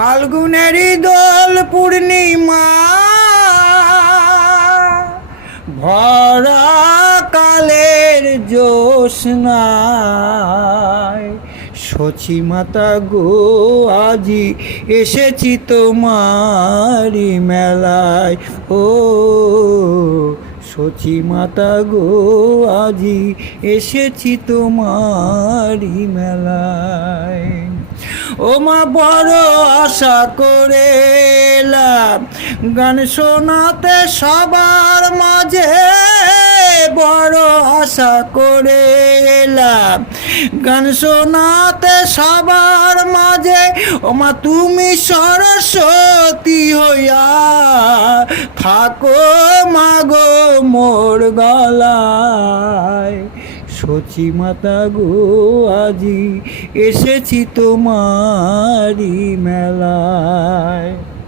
ফাল্গুনেরই দোল পূর্ণিমা ভরা কালের জ্যোৎস্নায় সচি মাতা গো আজি এসেছি তোমারি মেলায়। ও সচি মাতা গো আজি এসেছি তোমারি মেলায়। ও মা বড় আশা করে এলাম গান শোনাতে সবার মাঝে, বড় আশা করে এলাম গান শোনাতে সবার মাঝে। ও মা তুমি সরস্বতী হইয়া থাকো মাগো মোর গলায়। সচি মাতা গো আজি এসেছি তোমারি মেলায়।